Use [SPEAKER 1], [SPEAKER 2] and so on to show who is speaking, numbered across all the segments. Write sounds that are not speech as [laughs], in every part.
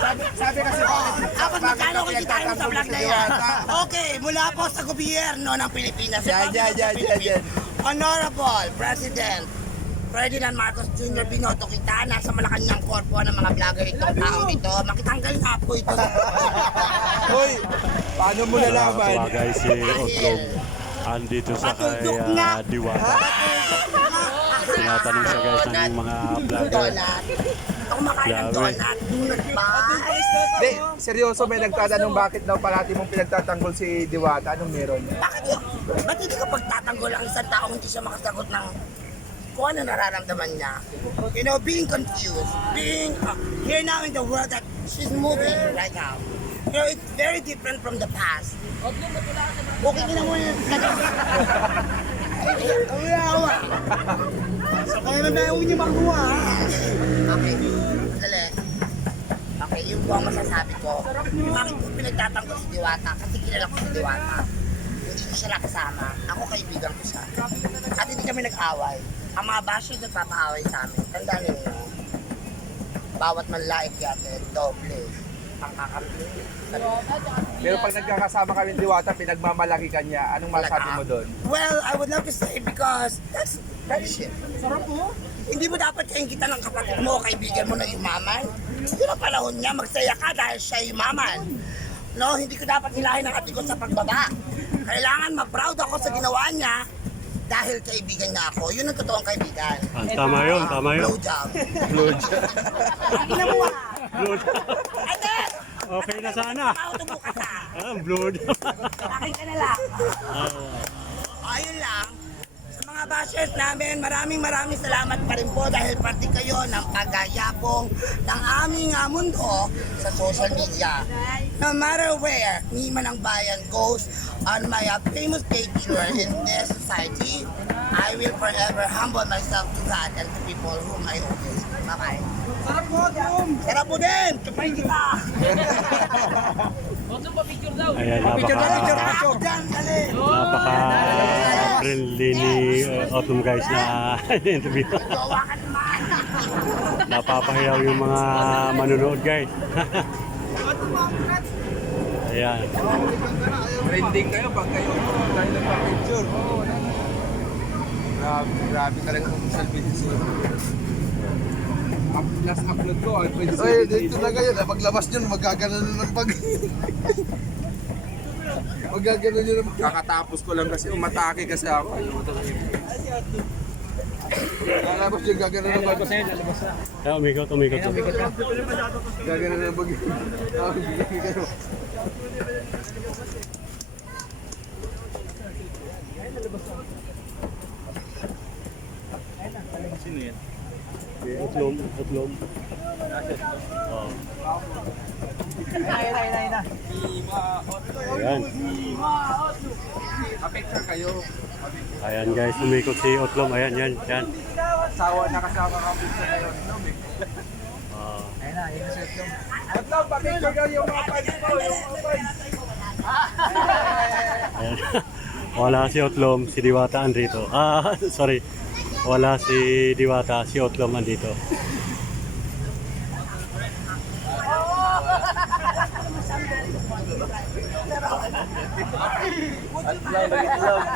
[SPEAKER 1] sabi, sabi kasi bakit?
[SPEAKER 2] Dapat magkano kikitain mo sa vlog na yan? Okay, mula po sa gobyerno ng Pilipinas. sa
[SPEAKER 1] Yan, yan, yan, yan, yan.
[SPEAKER 2] Honorable President Ferdinand Marcos Jr. binoto kita nasa Malacanang korpo ng mga vlogger itong taong ito. Makitanggal nga po ito. [laughs]
[SPEAKER 1] Hoy, paano mo nalaman?
[SPEAKER 3] Nakakatuwa guys si Otlong. Andito sa kay
[SPEAKER 2] na.
[SPEAKER 3] ah, Diwata. Tinatanong siya guys ng mga vlogger.
[SPEAKER 2] Ako makain ng
[SPEAKER 3] Grabe.
[SPEAKER 2] donut. Donut ba?
[SPEAKER 1] Hindi, seryoso may nagtatanong bakit daw parati mong pinagtatanggol si Diwata. Anong meron?
[SPEAKER 2] Bakit yun? Ba't hindi ka pagtatanggol ang isang tao hindi siya makasagot ng kung ano nararamdaman niya? You know, being confused, being uh, here now in the world that she's moving right now. You know, it's very different from the past. Okay ka na muna. Ang yawa. So, kaya na na yung makuha. Okay, dali. Okay, yun po ang masasabi ko. Bakit ko pinagtatanggol si Diwata? Kasi kilala ko si Diwata. Hindi ko siya nakasama. Ako kaibigan ko siya. At hindi kami nag-away. Ang mga bashers nagpapaaway sa amin. Tandaan ninyo. Bawat manlaik yatin, doble. Ang.
[SPEAKER 1] Pero pag nagkakasama kami ni Diwata, pinagmamalaki ka niya. Anong masasabi mo doon?
[SPEAKER 2] Well, I would love to say because that's friendship. Sarap mo. Hindi mo dapat kayong kita ng kapatid mo, kaibigan mo na yumaman. Yun ang panahon niya, magsaya ka dahil siya yumaman. No, hindi ko dapat hilahin ang ate ko sa pagbaba. Kailangan ma-proud ako sa ginawa niya dahil kaibigan niya ako. Yun ang totoong kaibigan.
[SPEAKER 3] Ah, tama yun, tama yun.
[SPEAKER 2] Blowjob. [laughs] Ang ina mo ah. Ate!
[SPEAKER 3] Okay na sana.
[SPEAKER 2] Ka.
[SPEAKER 3] Ah, blood.
[SPEAKER 2] Akin ka na lang. Ayun lang. Sa mga bashers namin, maraming maraming salamat pa rin po dahil parte kayo ng paggayabong ng aming ah, mundo sa social media. No matter where, ni man ang bayan goes on my uh, famous picture in this society, I will forever humble myself to God and to people whom I obey. Bye-bye. Sarap po din! Kapay kita!
[SPEAKER 3] Ayan,
[SPEAKER 1] Picture picture na,
[SPEAKER 3] napaka, napaka friendly ni uh, Otlong guys na [laughs] interview. Napapahiyaw yung mga manonood guys. [laughs] Ayan.
[SPEAKER 1] Trending kayo pag kayo tayo nagpa-picture. Grabe, grabe talaga ang media. Up, last upload ko, ay pwede sa
[SPEAKER 4] Ay, dito na kayo. Paglabas nyo, magkaganon na ng pag... [laughs] magkaganon nyo na pag...
[SPEAKER 1] Kakatapos ko lang kasi umatake kasi ako.
[SPEAKER 4] Lalabas nyo, gaganon na pag...
[SPEAKER 3] Ayan, umikot, umikot.
[SPEAKER 4] Gaganon na pag... Ah, gaganon.
[SPEAKER 3] Otlong, Otlong. Oh. Ayan.
[SPEAKER 1] A-picture kayo.
[SPEAKER 3] Ayan guys, umikot si Otlong. Ayan, yan, yan.
[SPEAKER 1] Sawa na kasama ka picture ngayon. No, Mick?
[SPEAKER 3] Ah.
[SPEAKER 1] At lang, pa-picture kayo yung mga fans ko. Yung mga.
[SPEAKER 3] Ayan. [laughs] Wala si Otlong, si Diwata andito. Ah, [laughs] sorry. Wala si Diwata, si Otlong andito.
[SPEAKER 1] At lang, nag-love.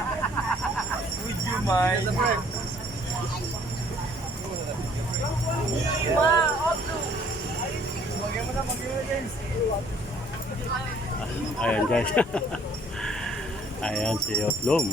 [SPEAKER 1] Would you mind?
[SPEAKER 3] Ayan guys. [laughs] Ayan si Otlong.